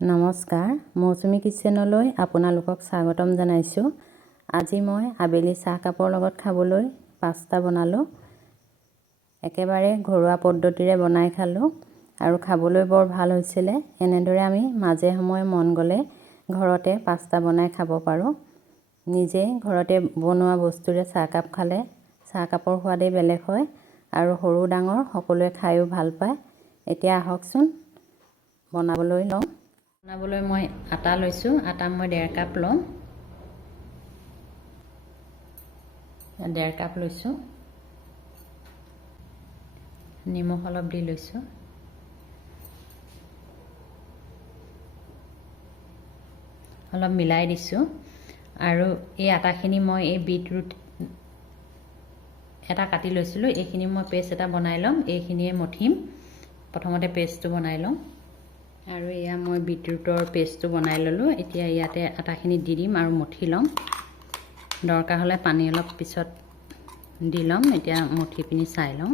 নমস্কাৰ, মৌচুমী কিচেনলৈ আপোনালোকক স্বাগতম জনাইছোঁ। আজি মই আবেলি চাহকাপৰ লগত খাবলৈ পাস্তা বনালোঁ। একেবাৰে ঘৰুৱা পদ্ধতিৰে বনাই খালোঁ আৰু খাবলৈ বৰ ভাল হৈছিলে। এনেদৰে আমি মাজে সময়ে মন গ'লে ঘৰতে পাস্তা বনাই খাব পাৰোঁ। নিজে ঘৰতে বনোৱা বস্তুৰে চাহকাপ খালে চাহকাপৰ সোৱাদেই বেলেগ হয় আৰু সৰু ডাঙৰ সকলোৱে খায়ো ভাল পায়। এতিয়া আহকচোন বনাবলৈ লওঁ। বনাবলৈ মই আটা লৈছোঁ। আটা মই 1.5 কাপ ল'ম। 1.5 কাপ লৈছোঁ। নিমখ অলপ দি লৈছোঁ। অলপ মিলাই দিছোঁ আৰু এই আটাখিনি মই এই বিটৰুট এটা কাটি লৈছিলোঁ। এইখিনি মই পেষ্ট এটা বনাই ল'ম। এইখিনিয়ে মঠিম। প্ৰথমতে পেষ্টটো বনাই ল'ম আৰু এয়া মই বিটৰুটৰ পেষ্টটো বনাই ল'লোঁ। এতিয়া ইয়াতে আটাখিনি দি দিম আৰু মঠি ল'ম। দৰকাৰ হ'লে পানী অলপ পিছত দি ল'ম। এতিয়া মঠি পিনি চাই লওঁ।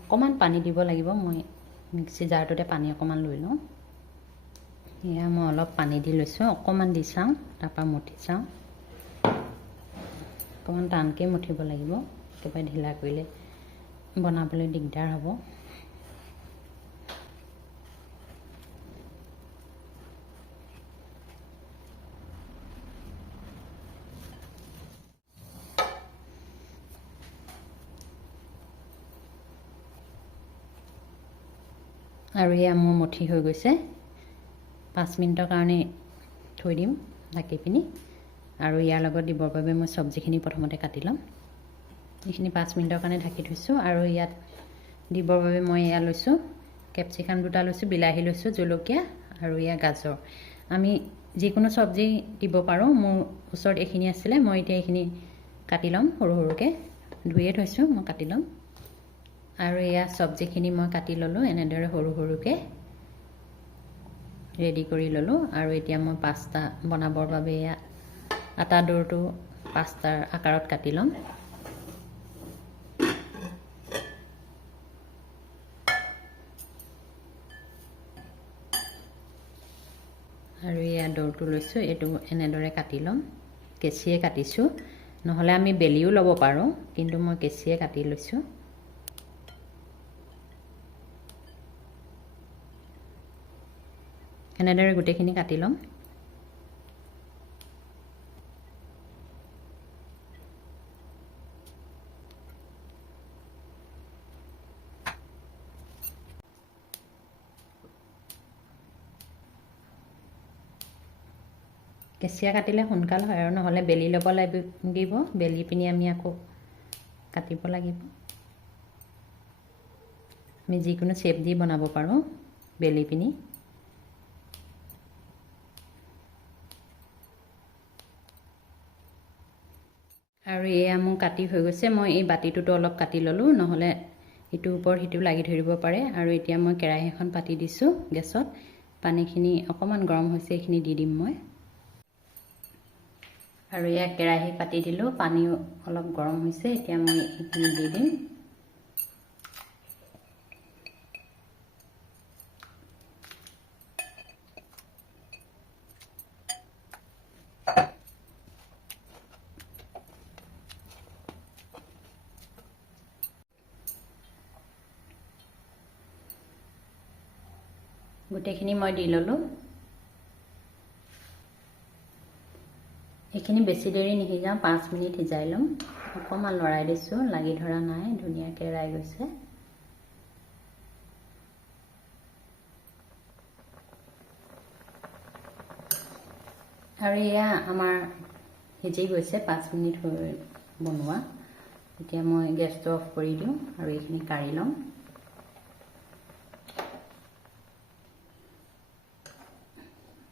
অকণমান পানী দিব লাগিব। মই মিক্সি জাৰটোতে পানী অকণমান লৈ লওঁ। এয়া মই অলপ পানী দি লৈছোঁ। অকণমান দি চাওঁ, তাৰপৰা মঠি চাওঁ। অকণমান টানকৈ মঠিব লাগিব। একেবাৰে ঢিলা কৰিলে বনাবলৈ দিগদাৰ হ'ব। আৰু এয়া মোৰ মঠি হৈ গৈছে। 5 মিনিটৰ কাৰণে থৈ দিম ঢাকি পিনি। আৰু ইয়াৰ লগত দিবৰ বাবে মই চব্জিখিনি প্ৰথমতে কাটি ল'ম। এইখিনি 5 মিনিটৰ কাৰণে ঢাকি থৈছোঁ। আৰু ইয়াত দিবৰ বাবে মই এয়া লৈছোঁ, কেপচিকাম 2টা লৈছোঁ, বিলাহী লৈছোঁ, জলকীয়া আৰু এয়া গাজৰ। আমি যিকোনো চব্জি দিব পাৰোঁ। মোৰ ওচৰত এইখিনি আছিলে। মই এতিয়া এইখিনি কাটি ল'ম সৰু সৰুকৈ। ধুয়ে থৈছোঁ, মই কাটি ল'ম। আৰু এয়া চব্জিখিনি মই কাটি ল'লোঁ এনেদৰে সৰু সৰুকৈ ৰেডি কৰি ল'লোঁ। আৰু এতিয়া মই পাস্তা বনাবৰ বাবে এয়া আটা দৌৰটো পাস্তাৰ আকাৰত কাটি ল'ম। আৰু এয়া দৌৰটো লৈছোঁ। এইটো এনেদৰে কাটি ল'ম। কেঁচিয়ে কাটিছোঁ, নহ'লে আমি বেলিও ল'ব পাৰোঁ, কিন্তু মই কেঁচিয়ে কাটি লৈছোঁ। এনেদৰে গোটেইখিনি কাটি ল'ম। কেঁচিয়া কাটিলে সোনকাল হয় আৰু নহ'লে বেলি ল'ব লাগিব। বেলি পিনি আমি আকৌ কাটিব লাগিব। আমি যিকোনো শ্বেপ দি বনাব পাৰোঁ বেলি পিনি। আৰু এয়া মোৰ কাটি হৈ গৈছে। মই এই বাতিটোতো অলপ কাটি ল'লোঁ, নহ'লে ইটোৰ ওপৰত সিটো লাগি ধৰিব পাৰে। আৰু এতিয়া মই কেৰাহী এখন পাতি দিছোঁ গেছত। পানীখিনি অকণমান গৰম হৈছে, এইখিনি দি দিম মই। আৰু এয়া কেৰাহী পাতি দিলোঁ, পানীও অলপ গৰম হৈছে। এতিয়া মই এইখিনি দি দিম। গোটেইখিনি মই দি ল'লোঁ। এইখিনি বেছি দেৰি নিসিজাওঁ, 5 মিনিট সিজাই ল'ম। অকণমান লৰাই দিছোঁ, লাগি ধৰা নাই, ধুনীয়াকৈ এৰাই গৈছে। আৰু এয়া আমাৰ সিজি গৈছে, 5 মিনিট হৈ বনোৱা। এতিয়া মই গেছটো অফ কৰি দিওঁ আৰু এইখিনি কাঢ়ি ল'ম।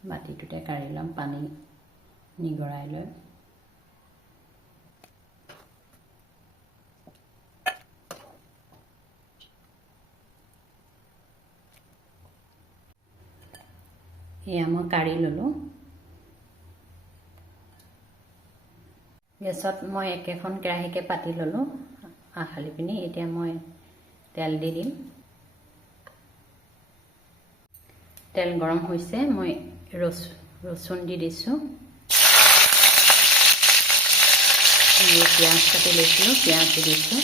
বাতিটোতে কাঢ়ি ল'ম, পানী নিগৰাই লৈ। এয়া মই কাঢ়ি ল'লোঁ। গেছত মই একেখন কেৰাহীকে পাতি ল'লোঁ আখালি পিনি। এতিয়া মই তেল দি দিম। তেল গৰম হৈছে, মই ৰচুন দি দিছোঁ। পিঁয়াজ কাটি লৈছিলোঁ, পিঁয়াজ দি দিছোঁ।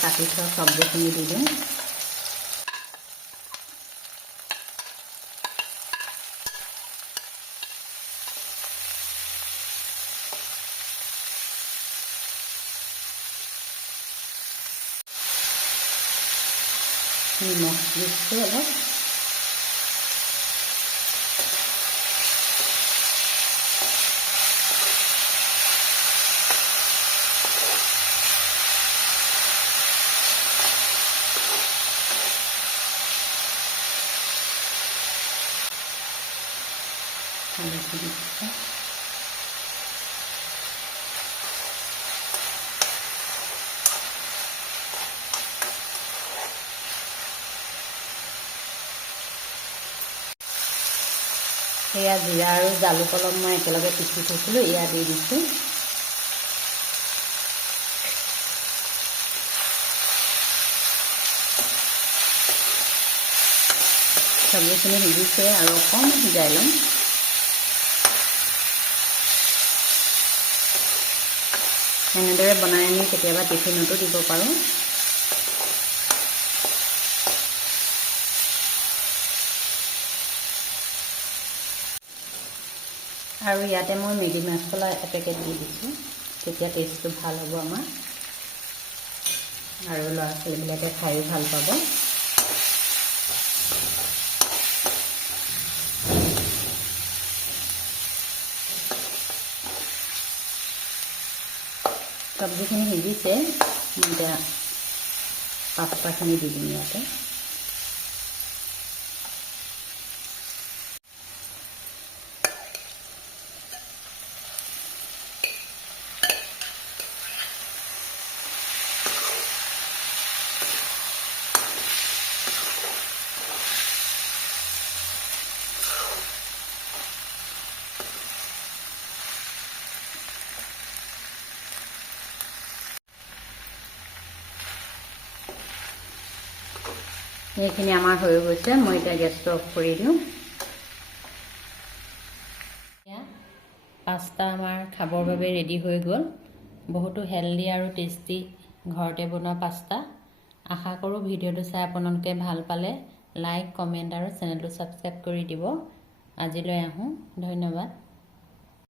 কাটি থোৱা চব্জিখিনি দি দিম। নিমখ দিছোঁ অলপ। হালধি দিছোঁ। এয়া জিৰা আৰু জালুক অলপ মই একেলগে পিচি থৈছিলোঁ, এয়া দি দিছোঁ। চব্জিখিনি সিজিছে আৰু অকণমান সিজাই ল'ম। এনেদৰে বনাই আনি কেতিয়াবা টিফিনতো দিব পাৰোঁ। আৰু ইয়াতে মই মেগী মছলা এপেকেট দি দিছোঁ, তেতিয়া টেষ্টটো ভাল হ'ব আমাৰ, আৰু ল'ৰা ছোৱালীবিলাকে খায়ো ভাল পাব। চব্জিখিনি সিজিছে, মই এতিয়া পাস্তাখিনি দি দিম ইয়াতে। এইখিনি আমাৰ হৈ গৈছে, মই এতিয়া গেছটো অফ কৰি দিওঁ। পাস্তা আমাৰ খাবৰ বাবে ৰেডি হৈ গ'ল। বহুতো হেল্ডি আৰু টেষ্টি ঘৰতে বনোৱা পাস্তা। আশা কৰোঁ ভিডিঅ'টো চাই আপোনালোকে ভাল পালে। লাইক, কমেণ্ট আৰু চেনেলটো ছাবস্ক্ৰাইব কৰি দিব। আজিলৈ আহোঁ, ধন্যবাদ।